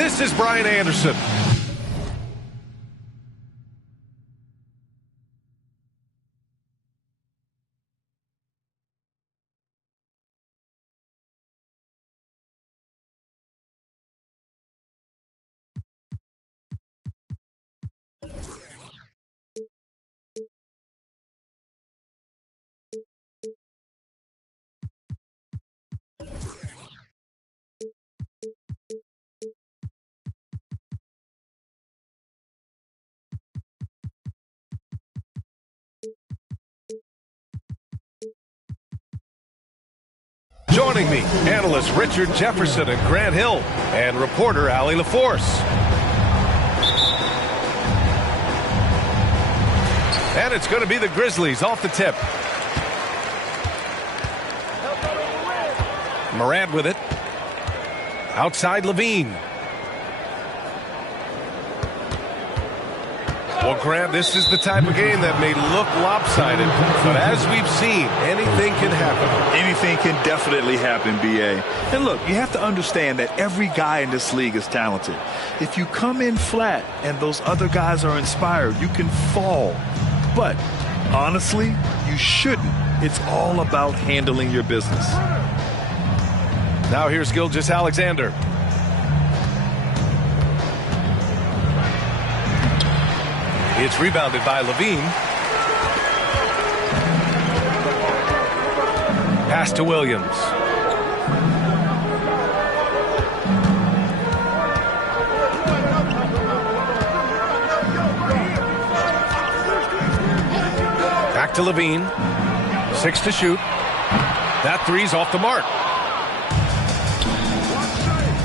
This is Brian Anderson. Joining me, analyst Richard Jefferson and Grant Hill, and reporter Allie LaForce. And it's going to be the Grizzlies off the tip. Morant with it. Outside Levine. Well, Grant, this is the type of game that may look lopsided, but as we've seen, anything can happen. Anything can definitely happen, B.A. And look, you have to understand that every guy in this league is talented. If you come in flat and those other guys are inspired, you can fall. But honestly, you shouldn't. It's all about handling your business. Now here's Gilgeous-Alexander. It's rebounded by Levine. Pass to Williams. Back to Levine. 6 to shoot. That three's off the mark.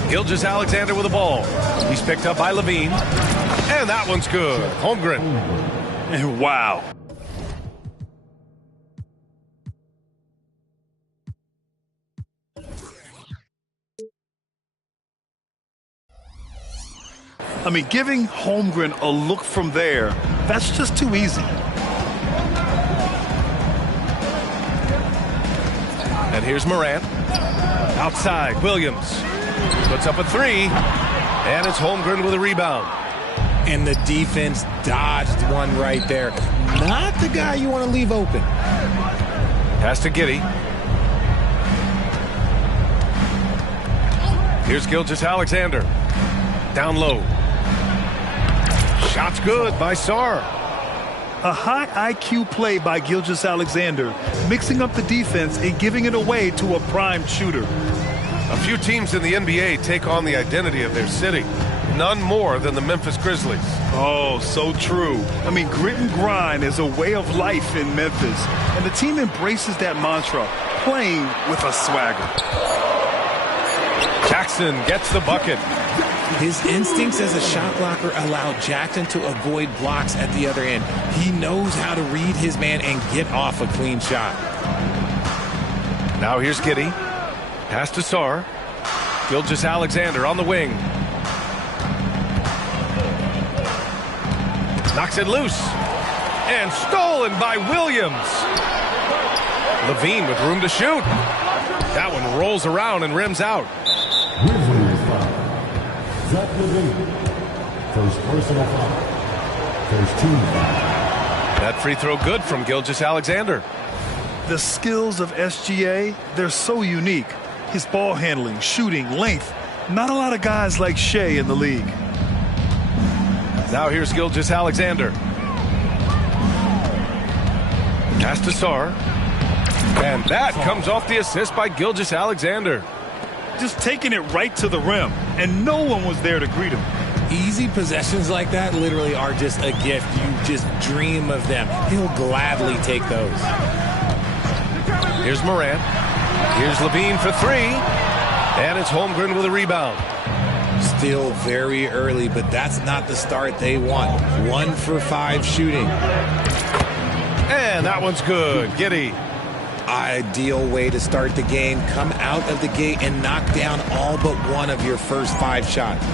Gilgeous-Alexander with the ball. He's picked up by Levine. And that one's good. Holmgren. Wow. I mean, giving Holmgren a look from there, that's just too easy. And here's Morant. Outside, Williams. Puts up a three. And it's Holmgren with a rebound. And the defense dodged one right there. Not the guy you want to leave open. Pass to Giddey. Here's Gilgeous-Alexander. Down low. Shot's good by Sarr. A high IQ play by Gilgeous-Alexander, mixing up the defense and giving it away to a prime shooter. A few teams in the NBA take on the identity of their city. None more than the Memphis Grizzlies. Oh, so true. I mean, grit and grind is a way of life in Memphis. And the team embraces that mantra, playing with a swagger. Jackson gets the bucket. His instincts as a shot blocker allow Jackson to avoid blocks at the other end. He knows how to read his man and get off a clean shot. Now here's Giddey. Pass to Sarr. Gilgeous-Alexander on the wing. Knocks it loose. And stolen by Williams. Levine with room to shoot. That one rolls around and rims out. Zach Levine. First personal foul. First team foul. That free throw good from Gilgeous-Alexander. The skills of SGA, they're so unique. His ball handling, shooting, length. Not a lot of guys like Shea in the league. Now here's Gilgeous-Alexander. Pass to Sarr. And that comes off the assist by Gilgeous-Alexander. Just taking it right to the rim, and no one was there to greet him. Easy possessions like that literally are just a gift. You just dream of them. He'll gladly take those. Here's Morant. Here's Levine for three. And it's Holmgren with a rebound. Still very early, but that's not the start they want. 1 for 5 shooting. And that one's good. Giddey. Ideal way to start the game. Come out of the gate and knock down all but one of your first 5 shots.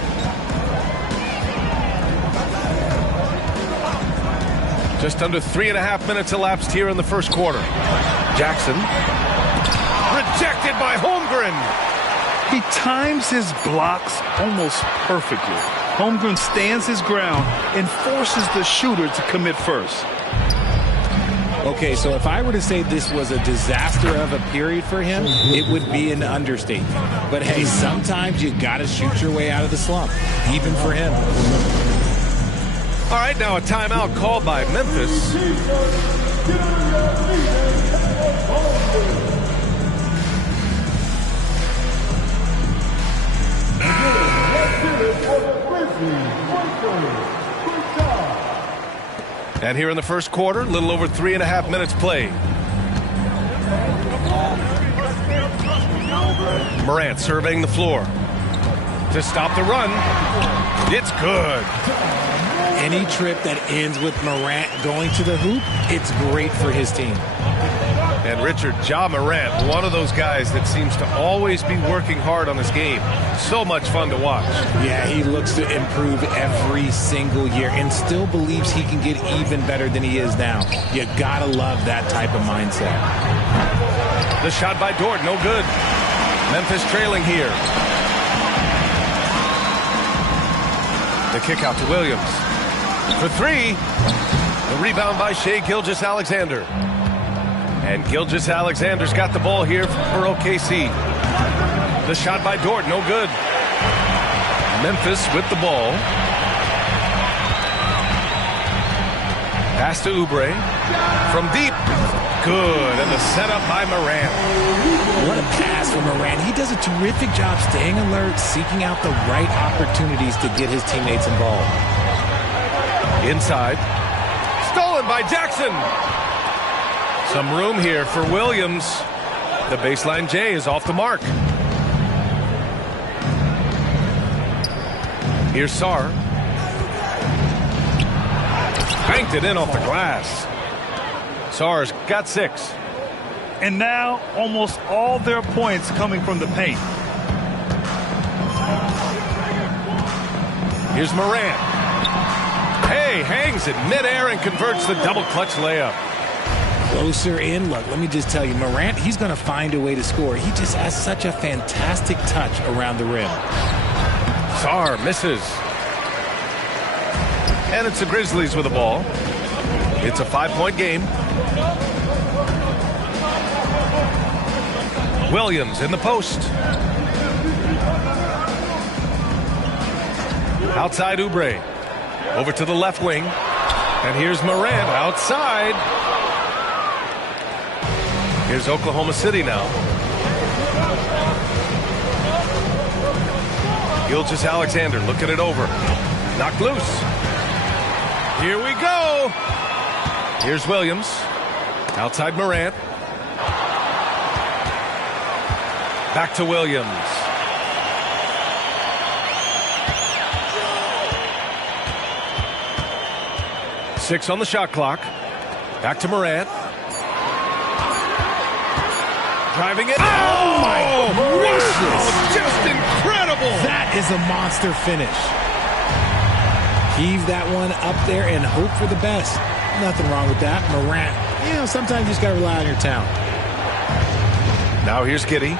Just under 3.5 minutes elapsed here in the first quarter. Jackson. Rejected by Holmgren. He times his blocks almost perfectly. Holmgren stands his ground and forces the shooter to commit first. Okay, so if I were to say this was a disaster of a period for him, it would be an understatement. But hey, sometimes you got to shoot your way out of the slump, even for him. All right, now a timeout called by Memphis. And here in the first quarter, a little over 3.5 minutes played. Morant surveying the floor to stop the run. It's good. Any trip that ends with Morant going to the hoop, it's great for his team. And Richard, Ja Morant, one of those guys that seems to always be working hard on his game. So much fun to watch. Yeah, he looks to improve every single year and still believes he can get even better than he is now. You gotta love that type of mindset. The shot by Dort, no good. Memphis trailing here. The kick out to Williams. For three. The rebound by Shai Gilgeous-Alexander. And Gilgeous-Alexander's got the ball here for OKC. The shot by Dort, no good. Memphis with the ball. Pass to Oubre. From deep. Good. And the setup by Morant. What a pass from Morant. He does a terrific job staying alert, seeking out the right opportunities to get his teammates involved. Inside. Stolen by Jackson. Some room here for Williams. The baseline J is off the mark. Here's Sarr. Banked it in off the glass. Sarr's got 6. And now almost all their points coming from the paint. Here's Morant. Hey, hangs it midair and converts the double clutch layup. Closer in. Look, let me just tell you, Morant, he's going to find a way to score. He just has such a fantastic touch around the rim. Sarr misses. And it's the Grizzlies with the ball. It's a 5-point game. Williams in the post. Outside Oubre. Over to the left wing. And here's Morant outside. Here's Oklahoma City now. Gilgeous-Alexander looking it over. Knocked loose. Here we go. Here's Williams. Outside Morant. Back to Williams. Six on the shot clock. Back to Morant. Driving it. Oh my gracious. Just incredible. That is a monster finish. Heave that one up there and hope for the best. Nothing wrong with that. Morant, sometimes you just got to rely on your talent. Now here's Giddey.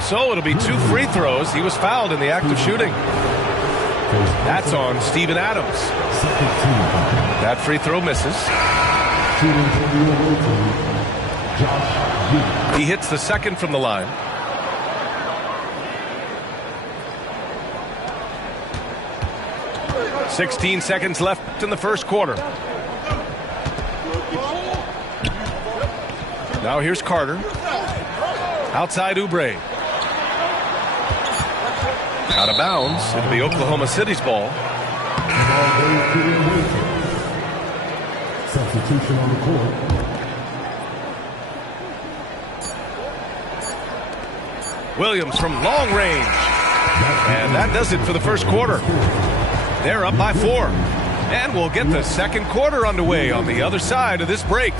So it'll be 2 free throws. He was fouled in the act of shooting. That's on Steven Adams. That free throw misses. He hits the second from the line. "16 seconds left in the first quarter. Now here's Carter. Outside Oubre. Out of bounds. It'll be Oklahoma City's ball. Substitution on the court. Williams from long range. And that does it for the first quarter. They're up by 4. And we'll get the second quarter underway on the other side of this break.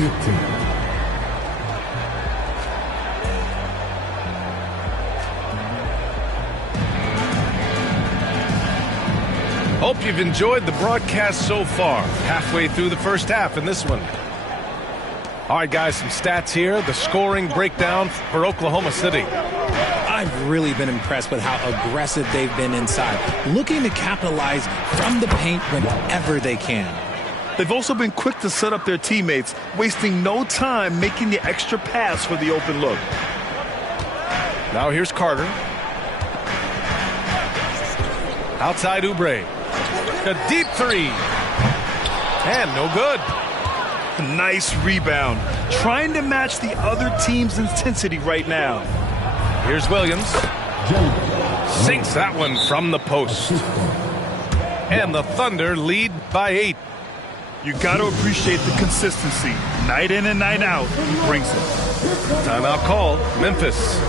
Hope you've enjoyed the broadcast so far. Halfway through the first half in this one. All right, guys, some stats here. The scoring breakdown for Oklahoma City. I've really been impressed with how aggressive they've been inside, looking to capitalize from the paint whenever they can. They've also been quick to set up their teammates, wasting no time making the extra pass for the open look. Now here's Carter. Outside Oubre. A deep three. And no good. Nice rebound. Trying to match the other team's intensity right now. Here's Williams. Sinks that one from the post. And the Thunder lead by 8. You got to appreciate the consistency. Night in and night out, he brings it. Timeout called. Memphis.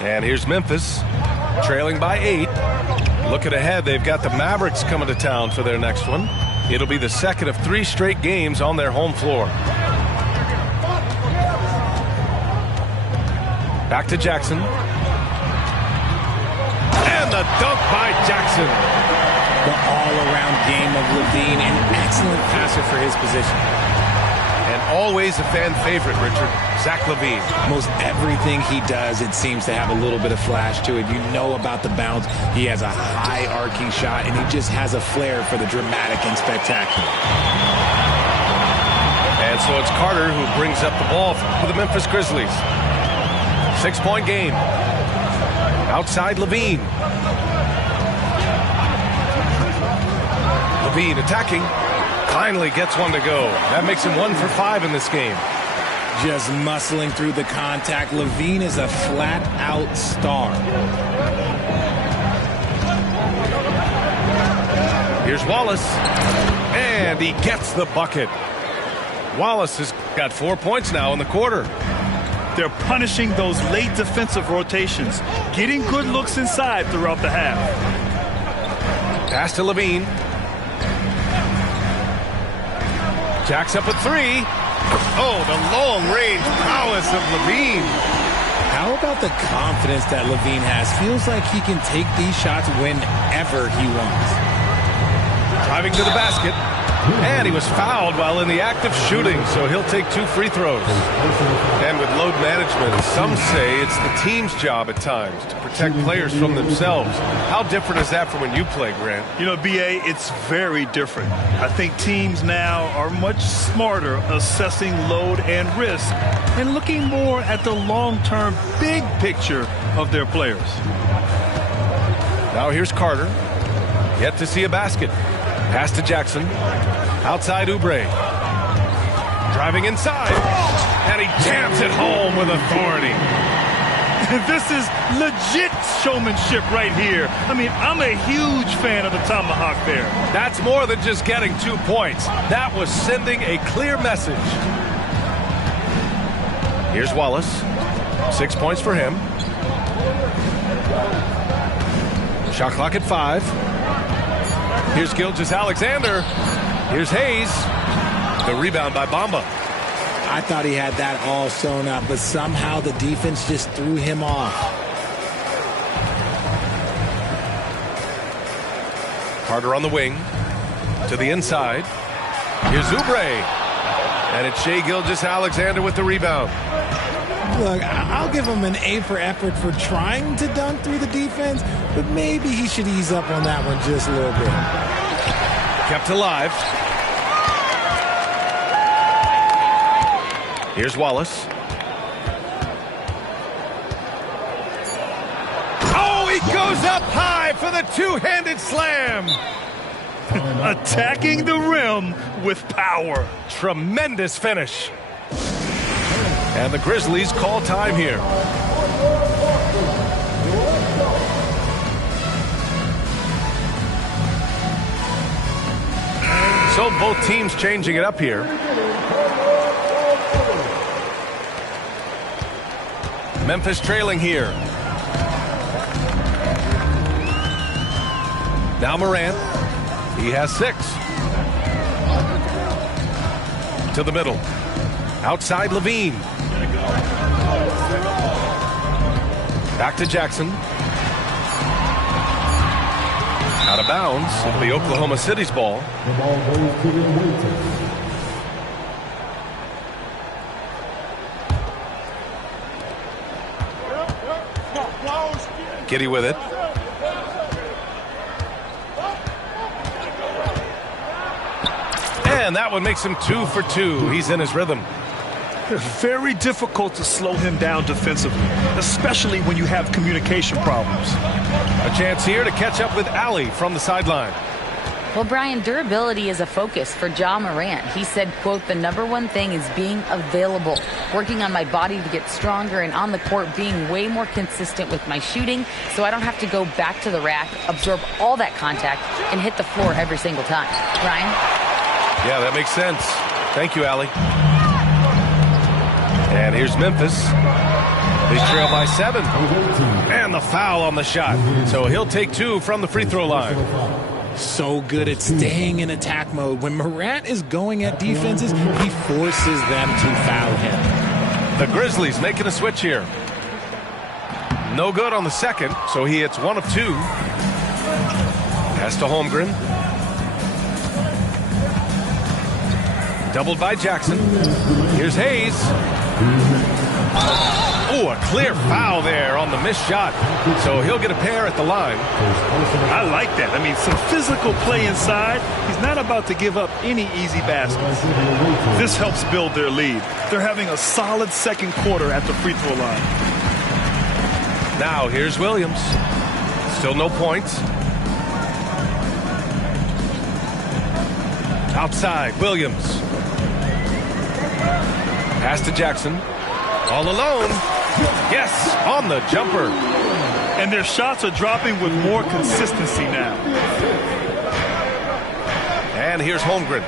And here's Memphis, trailing by 8. Looking ahead, they've got the Mavericks coming to town for their next one. It'll be the second of 3 straight games on their home floor. Back to Jackson. And the dunk by Jackson. The all-around game of LaVine, an excellent passer for his position. And always a fan favorite, Richard, Zach LaVine. Most everything he does, it seems to have a little bit of flash to it. You know about the bounce. He has a high arcing shot, and he just has a flair for the dramatic and spectacular. And so it's Carter who brings up the ball for the Memphis Grizzlies. 6-point game. Outside LaVine. LaVine attacking. Finally gets one to go. That makes him 1 for 5 in this game. Just muscling through the contact. LaVine is a flat-out star. Here's Wallace. And he gets the bucket. Wallace has got 4 points now in the quarter. They're punishing those late defensive rotations, getting good looks inside throughout the half. Pass to LaVine. Jacks up a 3. Oh, the long-range prowess of LaVine. How about the confidence that LaVine has? Feels like he can take these shots whenever he wants. Driving to the basket. And he was fouled while in the act of shooting, so he'll take 2 free throws. And with load management, some say it's the team's job at times to protect players from themselves. How different is that from when you play, Grant? You know, B.A., it's very different. I think teams now are much smarter assessing load and risk and looking more at the long-term big picture of their players. Now here's Carter. Yet to see a basket. Pass to Jackson. Outside Oubre. Driving inside. And he jams it home with authority. This is legit showmanship right here. I mean, I'm a huge fan of the tomahawk there. That's more than just getting 2 points. That was sending a clear message. Here's Wallace. 6 points for him. Shot clock at 5. Here's Gilgeous-Alexander. Here's Hayes. The rebound by Bamba. I thought he had that all sewn up, but somehow the defense just threw him off. Carter on the wing. To the inside. Here's Oubre. And it's Shai Gilgeous-Alexander with the rebound. Look, I'll give him an A for effort for trying to dunk through the defense, but maybe he should ease up on that one just a little bit. Kept alive. Here's Wallace. Oh, he goes up high for the two-handed slam. Attacking the rim with power. Tremendous finish. And the Grizzlies call time here. So both teams changing it up here. Memphis trailing here. Now Morant. He has 6. To the middle. Outside Levine. Back to Jackson. Out of bounds. It'll be Oklahoma City's ball. The ball goes to the Wizards. Giddey with it. And that one makes him 2 for 2. He's in his rhythm. Very difficult to slow him down defensively, especially when you have communication problems. A chance here to catch up with Allie from the sideline. Well, Brian, durability is a focus for Ja Morant. He said, quote, "The #1 thing is being available, working on my body to get stronger, and on the court being way more consistent with my shooting so I don't have to go back to the rack, absorb all that contact, and hit the floor every single time." Brian? Yeah, that makes sense. Thank you, Allie. And here's Memphis. They trail by 7. And the foul on the shot. So he'll take 2 from the free throw line. So good at staying in attack mode. When Morant is going at defenses, he forces them to foul him. The Grizzlies making a switch here. No good on the second, so he hits 1 of 2. Pass to Holmgren. Doubled by Jackson. Here's Hayes. Oh, a clear foul there on the missed shot. So he'll get a pair at the line. I like that. I mean, some physical play inside. He's not about to give up any easy baskets. This helps build their lead. They're having a solid second quarter at the free throw line. Now here's Williams. Still no points. Outside, Williams. Pass to Jackson. All alone. Yes, on the jumper. And their shots are dropping with more consistency now. And here's Holmgren.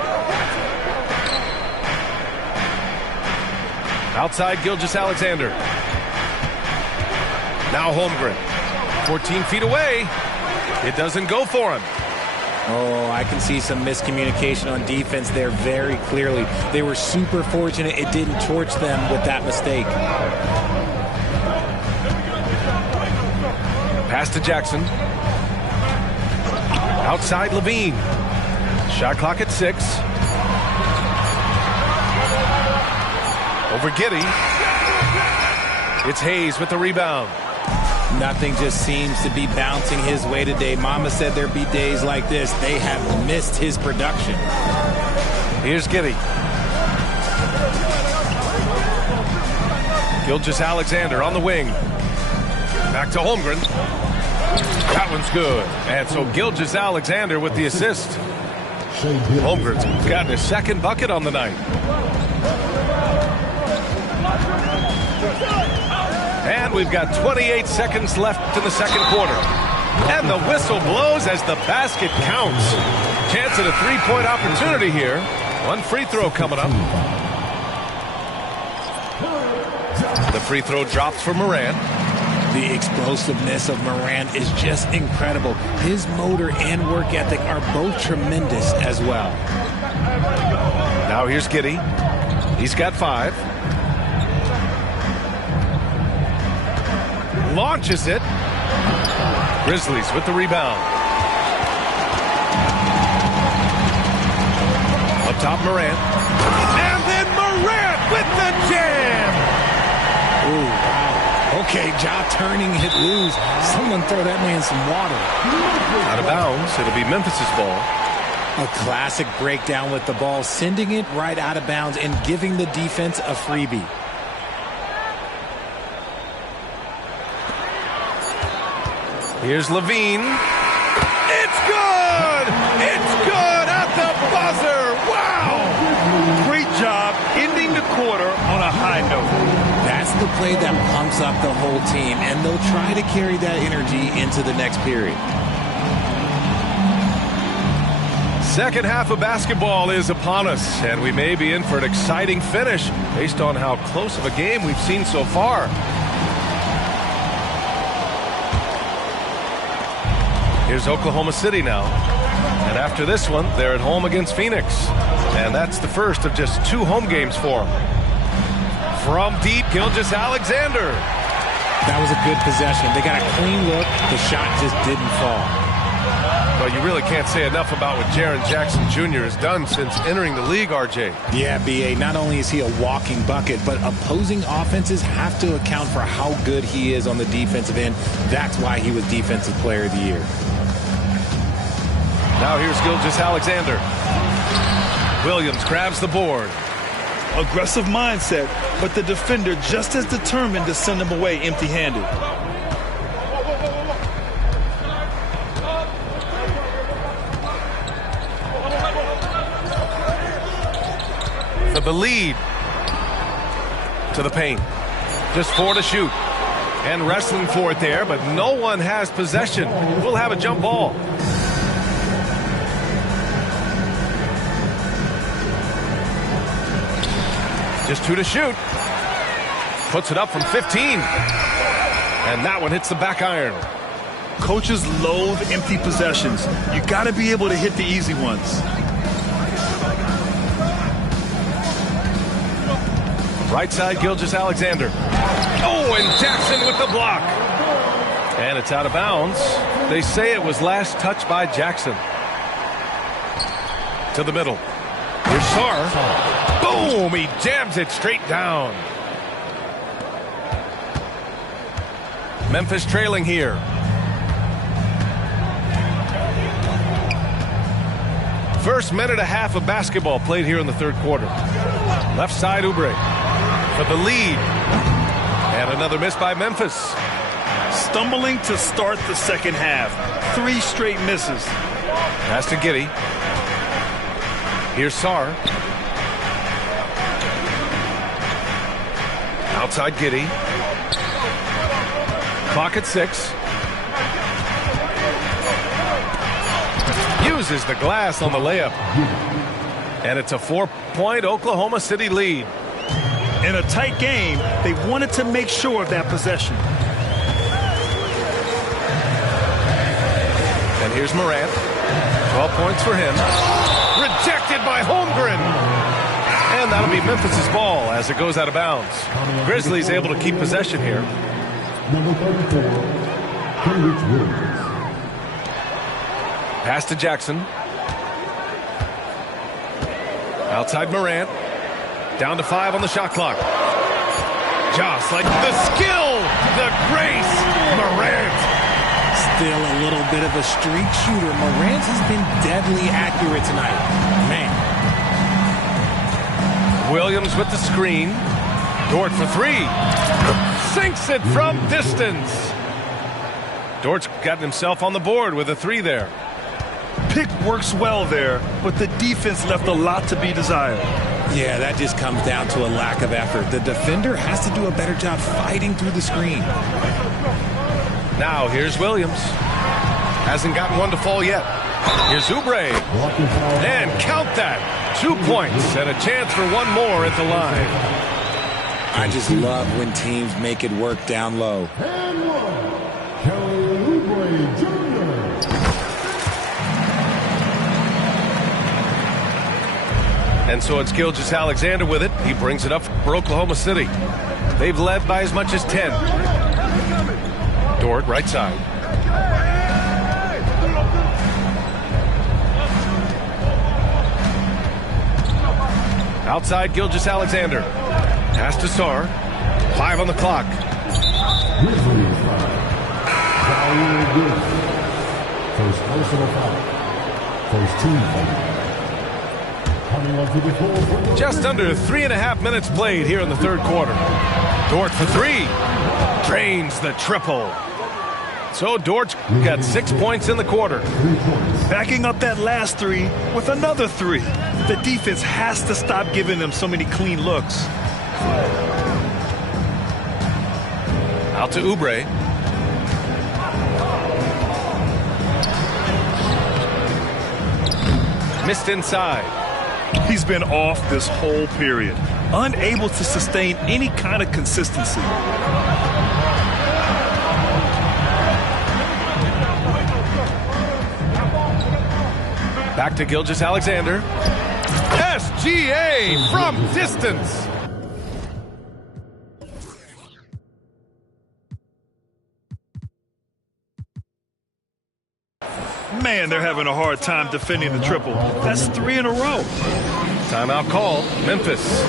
Outside Gilgeous-Alexander. Now Holmgren. 14 feet away. It doesn't go for him. Oh, I can see some miscommunication on defense there very clearly. They were super fortunate it didn't torch them with that mistake. Pass to Jackson. Outside Levine. Shot clock at 6. Over Giddey. It's Hayes with the rebound. Nothing just seems to be bouncing his way today. Mama said there'd be days like this. They have missed his production. Here's Giddey. Gilgeous-Alexander on the wing. Back to Holmgren. That one's good. And so Gilgeous-Alexander with the assist. Holmgren's gotten his second bucket on the night. And we've got 28 seconds left in the second quarter. And the whistle blows as the basket counts. Chance at a three-point opportunity here. One free throw coming up. The free throw drops for Morant. The explosiveness of Morant is just incredible. His motor and work ethic are both tremendous as well. Now here's Giddey. He's got 5. Launches it. Grizzlies with the rebound. Up top, Morant. And then Morant with the jam. Ooh, wow. Okay, Ja turning it loose. Someone throw that man some water. Out of bounds. It'll be Memphis's ball. A classic breakdown with the ball, sending it right out of bounds and giving the defense a freebie. Here's Levine. It's good! It's good at the buzzer! Wow! Great job ending the quarter on a high note. That's the play that pumps up the whole team, and they'll try to carry that energy into the next period. Second half of basketball is upon us, and we may be in for an exciting finish based on how close of a game we've seen so far. Here's Oklahoma City now. And after this one, they're at home against Phoenix. And that's the first of just 2 home games for them. From deep, Gilgeous-Alexander. That was a good possession. They got a clean look. The shot just didn't fall. Well, you really can't say enough about what Jaren Jackson Jr. has done since entering the league, RJ. Yeah, B.A., not only is he a walking bucket, but opposing offenses have to account for how good he is on the defensive end. That's why he was Defensive Player of the Year. Now here's Gilgeous-Alexander. Williams grabs the board. Aggressive mindset, but the defender just as determined to send him away empty-handed. For the lead to the paint. Just 4 to shoot. And wrestling for it there, but no one has possession. We'll have a jump ball. Just 2 to shoot. Puts it up from 15. And that one hits the back iron. Coaches loathe empty possessions. You got to be able to hit the easy ones. Right side, Gilgeous-Alexander. Oh, and Jackson with the block. And it's out of bounds. They say it was last touched by Jackson. To the middle. Here's Sarr. Boom! He jams it straight down. Memphis trailing here. First minute and a half of basketball played here in the third quarter. Left side, Oubre for the lead. And another miss by Memphis. Stumbling to start the second half. 3 straight misses. Pass to Giddey. Here's Sarr. Outside Giddey. Clock at 6. Uses the glass on the layup. And it's a 4-point Oklahoma City lead. In a tight game, they wanted to make sure of that possession. And here's Morant. 12 points for him. Rejected by Holmgren. And that'll be Memphis's ball as it goes out of bounds. Grizzlies able to keep possession here. Number 34, Kenrich Williams. Pass to Jackson. Outside Morant. Down to 5 on the shot clock. Joss, like the skill, the grace, Morant. Still a little bit of a streak shooter. Morant has been deadly accurate tonight. Man. Williams with the screen. Dort for 3. Sinks it from distance. Dort's gotten himself on the board with a 3 there. Pick works well there, but the defense left a lot to be desired. Yeah, that just comes down to a lack of effort. The defender has to do a better job fighting through the screen. Now here's Williams. Hasn't gotten one to fall yet. Here's Oubre. And count that. 2 points and a chance for one more at the line. I just love when teams make it work down low. And one, Kelly Oubre Jr. And so it's Gilgeous-Alexander with it. He brings it up for Oklahoma City. They've led by as much as 10. Dort, right side. Outside, Gilgeous-Alexander. Pass to Sarr. 5 on the clock. Grizzlies foul. Zaire Williams. First personal foul. First team foul. Coming onto the floor. Just under 3.5 minutes played here in the third quarter. Dort for 3. Drains the triple. So Dort's got 6 points in the quarter. Backing up that last 3 with another 3. The defense has to stop giving them so many clean looks. Out to Oubre. Missed inside. He's been off this whole period, unable to sustain any kind of consistency. Back to Gilgeous-Alexander. SGA from distance. Man, they're having a hard time defending the triple. That's 3 in a row. Timeout call, Memphis.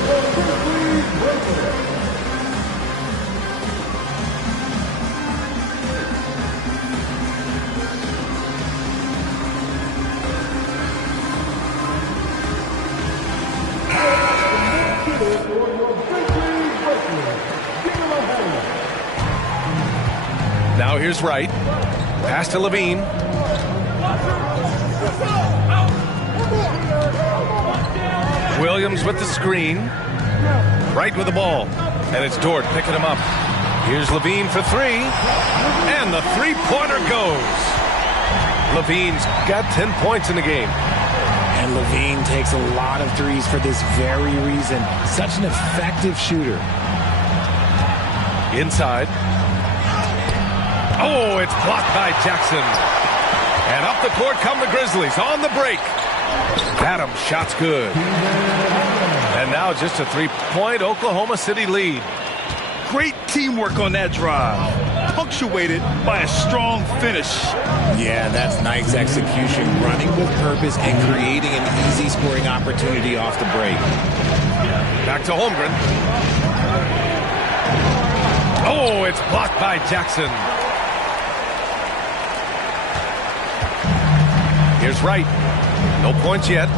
Now here's Wright. Pass to Levine. Williams with the screen. Wright with the ball. And it's Dort picking him up. Here's Levine for 3. And the three-pointer goes. Levine's got 10 points in the game. And Levine takes a lot of threes for this very reason. Such an effective shooter. Inside. Oh, it's blocked by Jackson. And up the court come the Grizzlies on the break. Adams, shot's good. And now just a three-point Oklahoma City lead. Great teamwork on that drive, punctuated by a strong finish. Yeah, that's nice execution, running with purpose and creating an easy scoring opportunity off the break. Back to Holmgren. Oh, it's blocked by Jackson. Here's Wright. No points yet.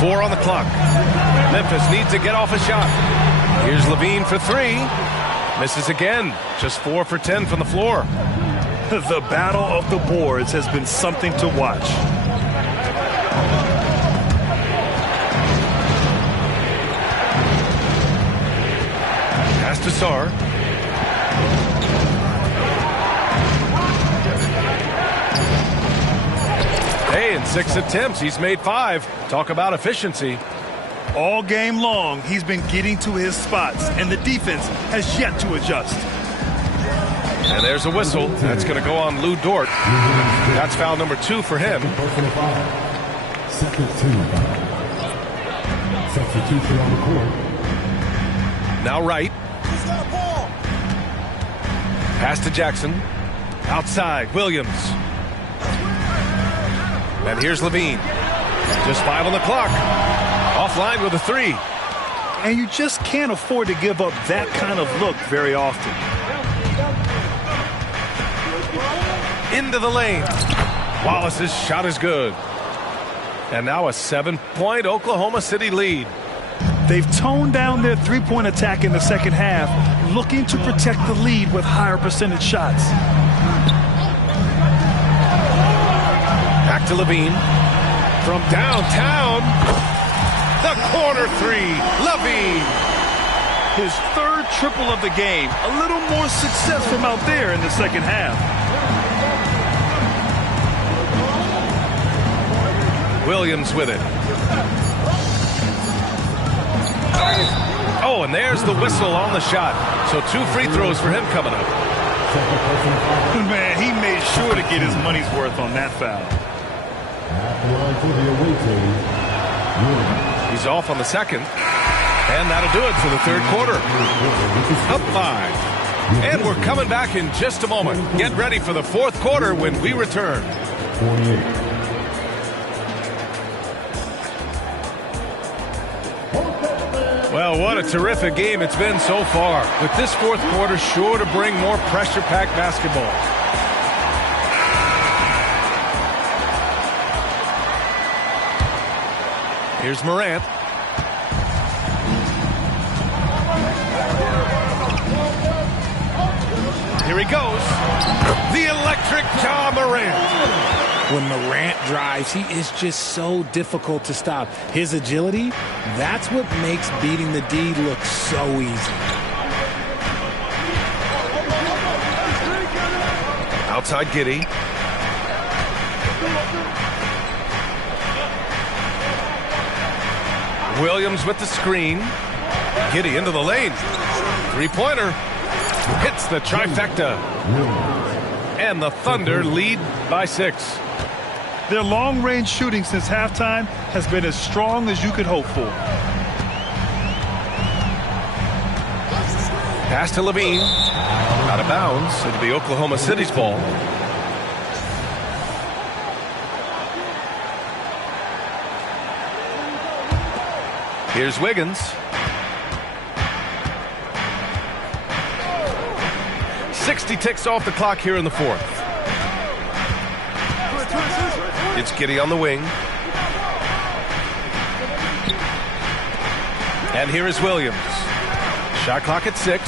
Four on the clock. Memphis needs to get off a shot. Here's Levine for 3. Misses again. Just 4 for 10 from the floor. The battle of the boards has been something to watch. Pass to Sarr. Hey, in 6 attempts, he's made 5. Talk about efficiency. All game long, he's been getting to his spots, and the defense has yet to adjust. And there's a whistle. That's going to go on Lou Dort. That's foul number 2 for him. Personal foul. Second team foul. Substitution on the court. Now Wright. Pass to Jackson. Outside, Williams. And here's Levine. Just 5 on the clock. Offline with a 3. And you just can't afford to give up that kind of look very often. Into the lane. Wallace's shot is good. And now a 7-point Oklahoma City lead. They've toned down their three-point attack in the second half, looking to protect the lead with higher percentage shots. Back to Levine. From downtown. The corner 3. Levine. His third triple of the game. A little more success from out there in the second half. Williams with it. Oh, and there's the whistle on the shot. So 2 free throws for him coming up. Man, he made sure to get his money's worth on that foul. He's off on the second. And that'll do it for the third quarter. Up 5. And we're coming back in just a moment. Get ready for the fourth quarter when we return. 48. Well, what a terrific game it's been so far. With this fourth quarter sure to bring more pressure-packed basketball. Here's Morant. Here he goes. The electric Ja Morant. When Morant drives, he is just so difficult to stop. His agility, that's what makes beating the D look so easy. Outside Giddey. Williams with the screen. Giddey into the lane. Three-pointer. Hits the trifecta. And the Thunder lead by 6. Their long-range shooting since halftime has been as strong as you could hope for. Pass to Levine. Out of bounds. It'll be Oklahoma City's ball. Here's Wiggins. 60 ticks off the clock here in the 4th. It's Giddey on the wing. And here is Williams. Shot clock at 6.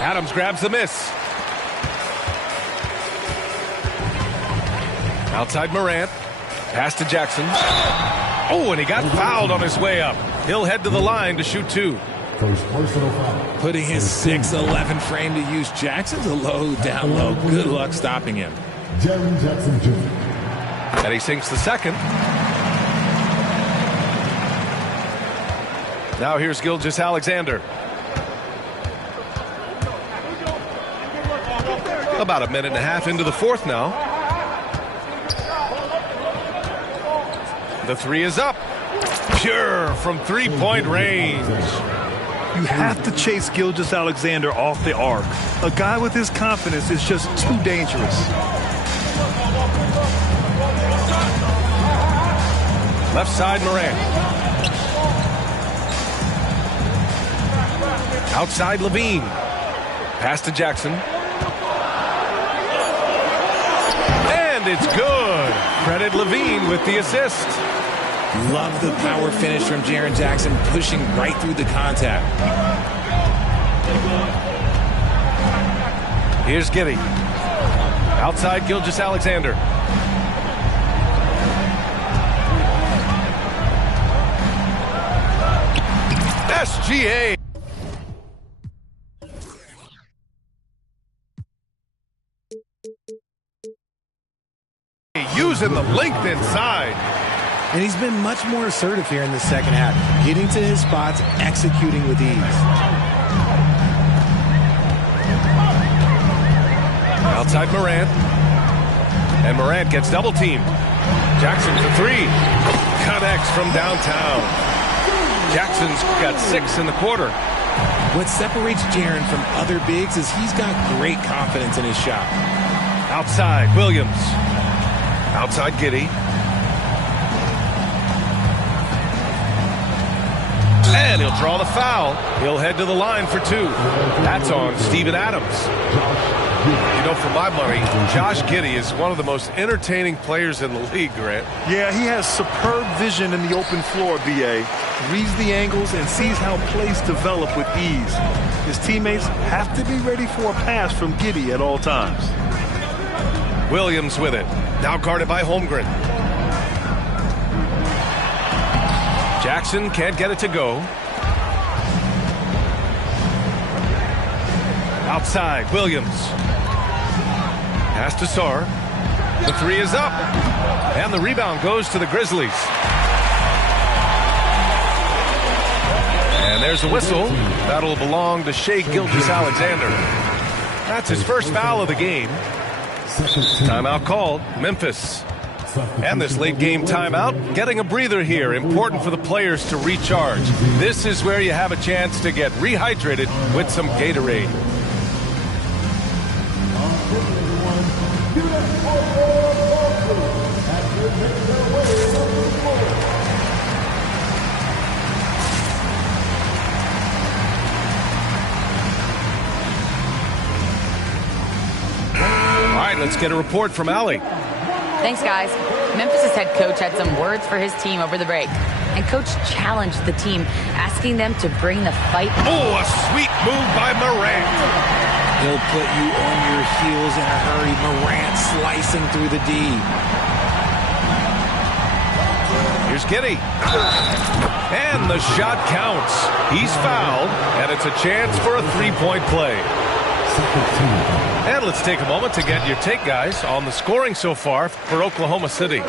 Adams grabs the miss. Outside Morant. Pass to Jackson. Oh, and he got fouled on his way up. He'll head to the line to shoot 2. First personal foul. Putting his 6'11" frame to use. Jackson's a low, down low. Good luck stopping him. Jaren Jackson Jr. And he sinks the second. Now here's Gilgeous-Alexander. About a minute and a half into the 4th now. The 3 is up. Pure from three-point range. You have to chase Gilgeous-Alexander off the arc. A guy with his confidence is just too dangerous. Left side Morant. Outside Levine. Pass to Jackson. And it's good. Credit Levine with the assist. Love the power finish from Jaren Jackson, pushing right through the contact. Here's Giddey. Outside Gilgeous-Alexander. SGA. Using the length inside. And he's been much more assertive here in the second half, getting to his spots, executing with ease. Outside Morant. And Morant gets double teamed. Jackson for 3. Connects from downtown. Jackson's got 6 in the quarter. What separates Jaren from other bigs is he's got great confidence in his shot. Outside Williams. Outside Giddey. And he'll draw the foul. He'll head to the line for 2. That's on Steven Adams. You know, for my money, Josh Giddey is one of the most entertaining players in the league, Grant. Yeah, he has superb vision in the open floor, B.A. Reads the angles and sees how plays develop with ease. His teammates have to be ready for a pass from Giddey at all times. Williams with it. Now guarded by Holmgren. Jackson can't get it to go. Outside, Williams. Pass to Sarr. The 3 is up. And the rebound goes to the Grizzlies. And there's a whistle. That'll belong to Shai Gilgeous-Alexander. That's his first foul of the game. Timeout called. Memphis. And this late game timeout, getting a breather here. Important for the players to recharge. This is where you have a chance to get rehydrated with some Gatorade. All right, let's get a report from Allie. Thanks, guys. Memphis' head coach had some words for his team over the break. And coach challenged the team, asking them to bring the fight. Oh, a sweet move by Morant. He'll put you on your heels in a hurry. Morant slicing through the D. Here's Giddey. And the shot counts. He's fouled, and it's a chance for a three-point play. And let's take a moment to get your take, guys, on the scoring so far for Oklahoma City.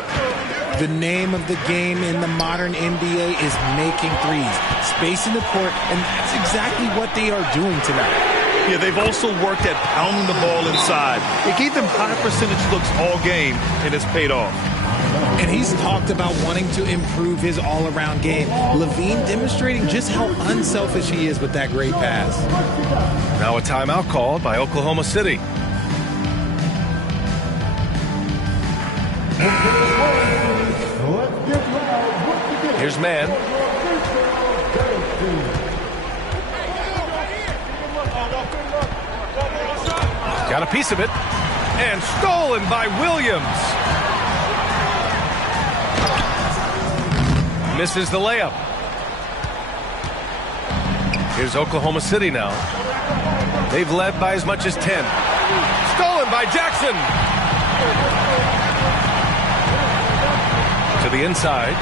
The name of the game in the modern NBA is making threes, spacing the court, and that's exactly what they are doing tonight. Yeah, they've also worked at pounding the ball inside. It gave them high percentage looks all game, and it's paid off. And he's talked about wanting to improve his all-around game. LaVine demonstrating just how unselfish he is with that great pass. Now a timeout called by Oklahoma City. Here's Mann. Got a piece of it. And stolen by Williams. Misses the layup. Here's Oklahoma City now. They've led by as much as 10. Stolen by Jackson. To the inside.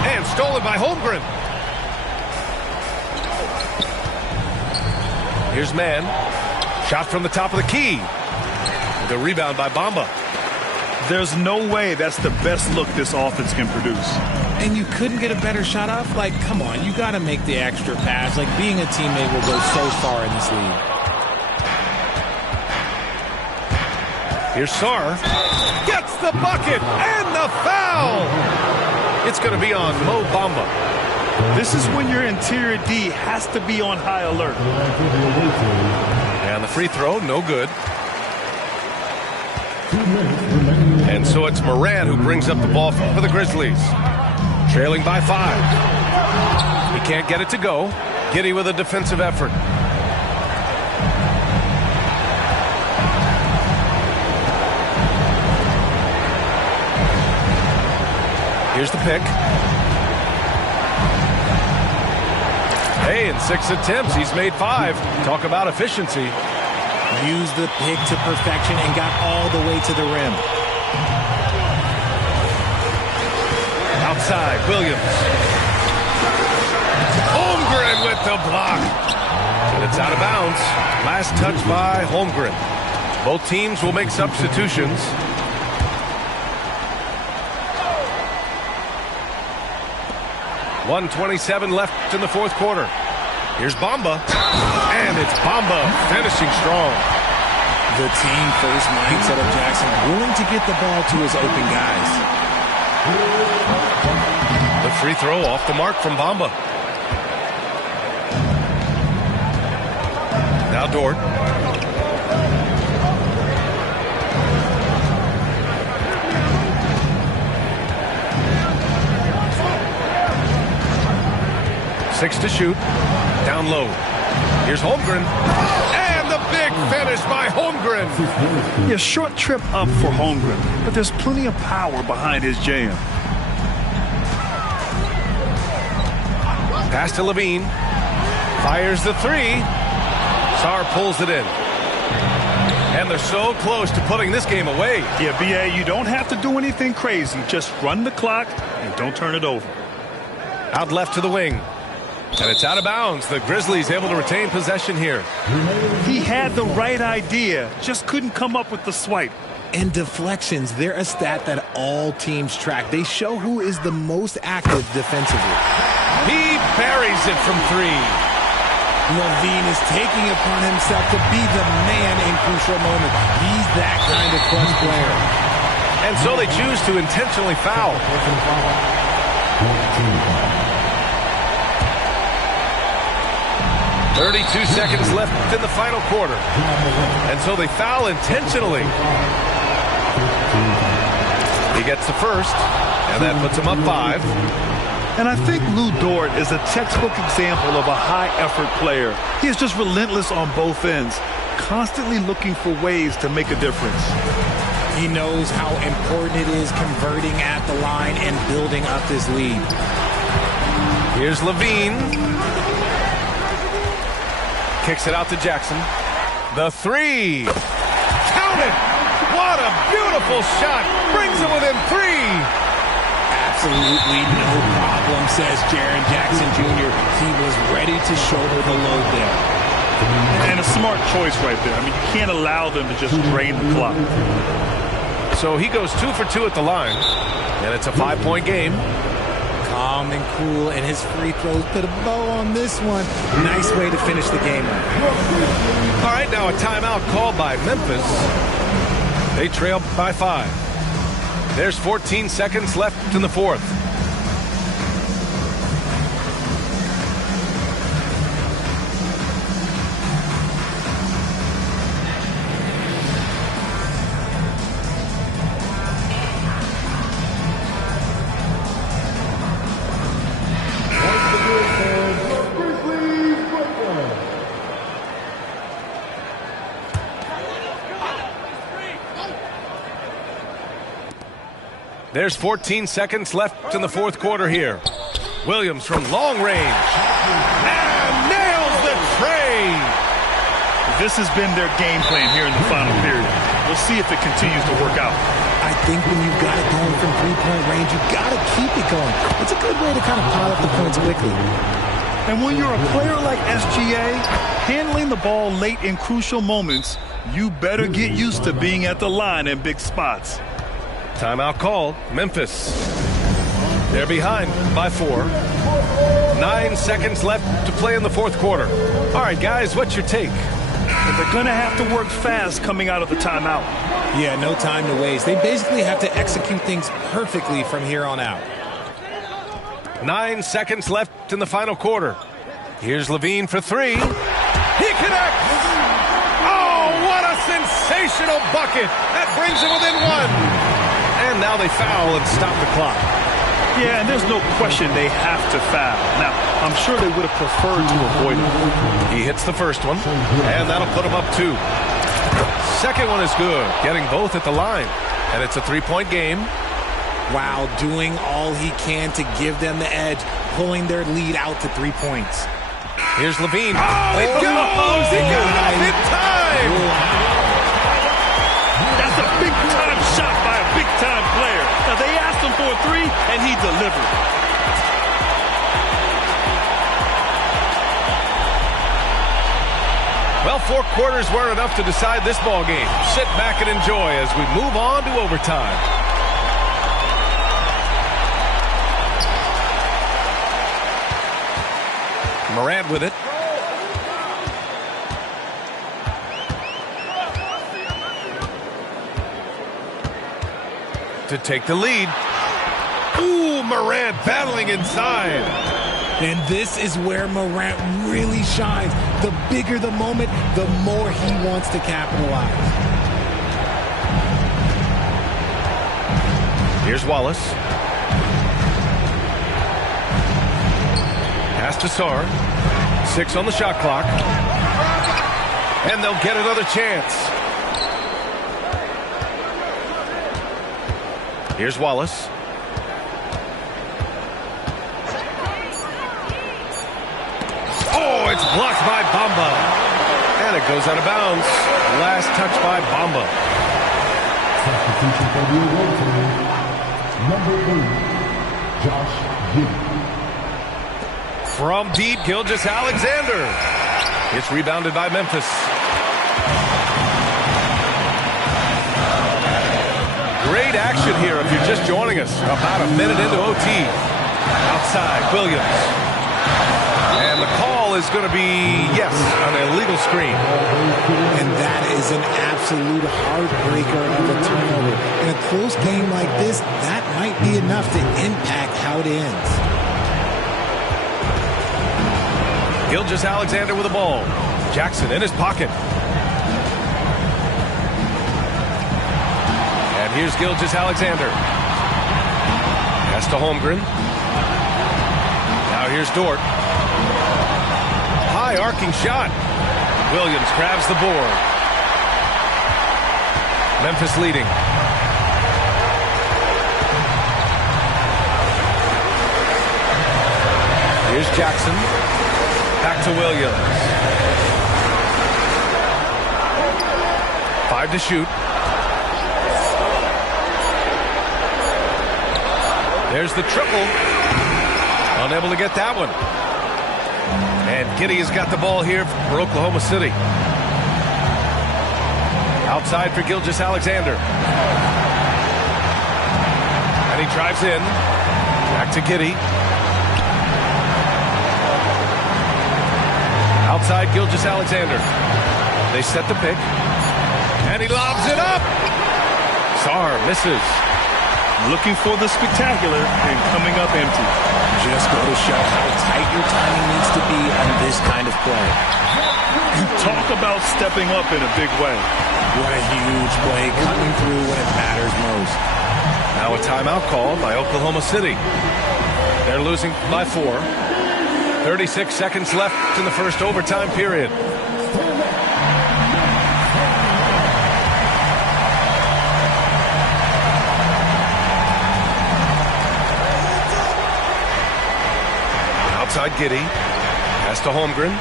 And stolen by Holmgren. Here's Mann. Shot from the top of the key. The rebound by Bamba. There's no way that's the best look this offense can produce. And you couldn't get a better shot off? Like, come on, you got to make the extra pass. Like, being a teammate will go so far in this league. Here's Sarr. Gets the bucket and the foul. It's going to be on Mo Bamba. This is when your interior D has to be on high alert. And the free throw, no good. And so it's Moran who brings up the ball for the Grizzlies. Trailing by 5. He can't get it to go. Giddey with a defensive effort. Here's the pick. Hey, in 6 attempts, he's made 5. Talk about efficiency. Used the pick to perfection and got all the way to the rim. Outside, Williams. Holmgren with the block. And it's out of bounds. Last touch by Holmgren. Both teams will make substitutions. .127 left in the fourth quarter. Here's Bamba. And it's Bamba finishing strong. The team first mindset of Jackson, willing to get the ball to his open guys. The free throw off the mark from Bamba. Now Dort. Six to shoot. Down low. Here's Holmgren. And the big finish by Holmgren. Yeah, short trip up for Holmgren, but there's plenty of power behind his jam. Pass to LaVine. Fires the 3. Sarr pulls it in. And they're so close to putting this game away. Yeah, B.A., you don't have to do anything crazy. Just run the clock and don't turn it over. Out left to the wing. And it's out of bounds. The Grizzlies able to retain possession here. He had the right idea, just couldn't come up with the swipe. And deflections, they're a stat that all teams track. They show who is the most active defensively. He buries it from 3. LaVine is taking upon himself to be the man in crucial moments. He's that kind of clutch player. And so they choose to intentionally foul. 32 seconds left in the final quarter. And so they foul intentionally. He gets the first, and that puts him up 5. And I think Lu Dort is a textbook example of a high-effort player. He is just relentless on both ends, constantly looking for ways to make a difference. He knows how important it is converting at the line and building up this lead. Here's LaVine. Kicks it out to Jackson. The 3. Count it! What a beautiful shot! Brings it within 3. Absolutely no problem, says Jaren Jackson Jr. He was ready to shoulder the load there. And a smart choice right there. I mean, you can't allow them to just drain the clock. So he goes 2 for 2 at the line. And it's a 5-point game. Calm and cool, and his free throws put a bow on this one. Nice way to finish the game. All right, now a timeout called by Memphis. They trail by 5. There's 14 seconds left in the fourth. There's 14 seconds left in the fourth quarter here. Williams from long range. And nails the tray. This has been their game plan here in the final period. We'll see if it continues to work out. I think when you've got it going from three-point range, you got to keep it going. It's a good way to kind of pile up the points quickly. And when you're a player like SGA, handling the ball late in crucial moments, you better get used to being at the line in big spots. Timeout call, Memphis. They're behind by 4. 9 seconds left to play in the fourth quarter. All right, guys, what's your take? But they're going to have to work fast coming out of the timeout. Yeah, no time to waste. They basically have to execute things perfectly from here on out. 9 seconds left in the final quarter. Here's Levine for 3. He connects! Oh, what a sensational bucket! That brings him within 1. And now they foul and stop the clock. Yeah, and there's no question they have to foul. Now, I'm sure they would have preferred to avoid it. He hits the first one, and that'll put him up 2. Second one is good, getting both at the line. And it's a 3-point game. Wow, doing all he can to give them the edge, pulling their lead out to 3 points. Here's Levine. Oh, it goes! He got it off in time! That's a big-time shot by a big-time player. Now, they asked him for a 3, and he delivered. Well, 4 quarters weren't enough to decide this ball game. Sit back and enjoy as we move on to overtime. Morant with it. To take the lead. Ooh, Morant battling inside. And this is where Morant really shines. The bigger the moment, the more he wants to capitalize. Here's Wallace. Pass to Sarr. 6 on the shot clock. And they'll get another chance. Here's Wallace. Oh, it's blocked by Bamba. And it goes out of bounds. Last touch by Bamba. Substitution for the away team, number 8, Josh Giddey. From deep, Gilgeous-Alexander. It's rebounded by Memphis. Great action here if you're just joining us. About a minute into OT. Outside, Williams. And the call is going to be, yes, an illegal screen. And that is an absolute heartbreaker of a turnover. In a close game like this, that might be enough to impact how it ends. Gilgeous-Alexander with the ball. Jackson in his pocket. And here's Gilgeous-Alexander. Pass to Holmgren. Now here's Dort. High arcing shot. Williams grabs the board. Memphis leading. Here's Jackson. Back to Williams. 5 to shoot. There's the triple. Unable to get that one. And Giddey has got the ball here for Oklahoma City. Outside for Gilgeous-Alexander. And he drives in. Back to Giddey. Outside Gilgeous-Alexander. They set the pick. And he lobs it up. Sarr misses. Looking for the spectacular and coming up empty. Just go to show how tight your timing needs to be on this kind of play. Talk about stepping up in a big way. What a huge play, coming through when it matters most. Now a timeout called by Oklahoma City. They're losing by 4. 36 seconds left in the first overtime period. Outside Giddey. Pass to Holmgren.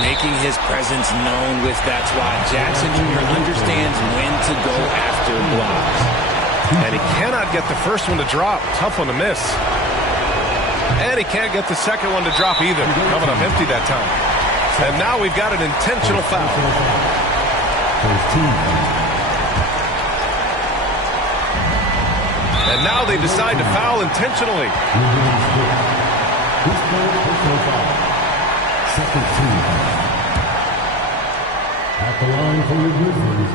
Making his presence known with that's why Jackson Jr. understands when to go after blocks. And he cannot get the first one to drop. Tough one to miss. And he can't get the second one to drop either. Coming up empty that time. And now we've got an intentional foul. And now they decide to foul intentionally. Second team. At the line for your Grizzlies,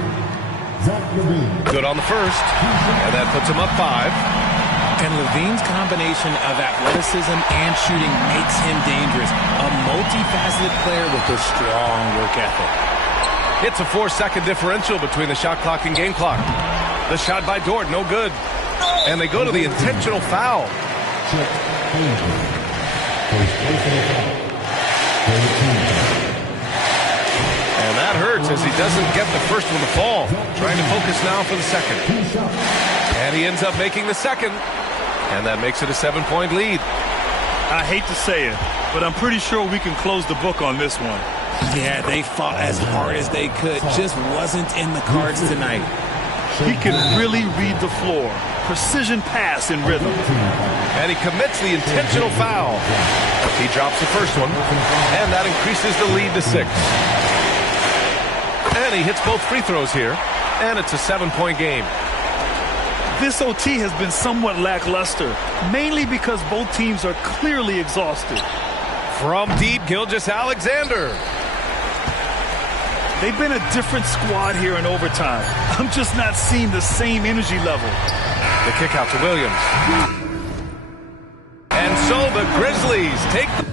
Zach LaVine. Good on the first. And that puts him up 5. And LaVine's combination of athleticism and shooting makes him dangerous. A multifaceted player with a strong work ethic. It's a 4-second differential between the shot clock and game clock. The shot by Dort, no good. And they go to the intentional foul. Chet Holmgren. First personal foul. And that hurts as he doesn't get the first one to fall. Trying to focus now for the second. And he ends up making the second. And that makes it a 7-point lead. I hate to say it, but I'm pretty sure we can close the book on this one. Yeah, they fought as hard as they could. Just wasn't in the cards tonight. He can really read the floor. Precision pass in rhythm. And he commits the intentional foul. He drops the first one, and that increases the lead to 6. And he hits both free throws here, and it's a 7-point game. This OT has been somewhat lackluster, mainly because both teams are clearly exhausted. From deep, Gilgeous-Alexander. They've been a different squad here in overtime. I'm just not seeing the same energy level. The kick out to Williams. And so the Grizzlies take the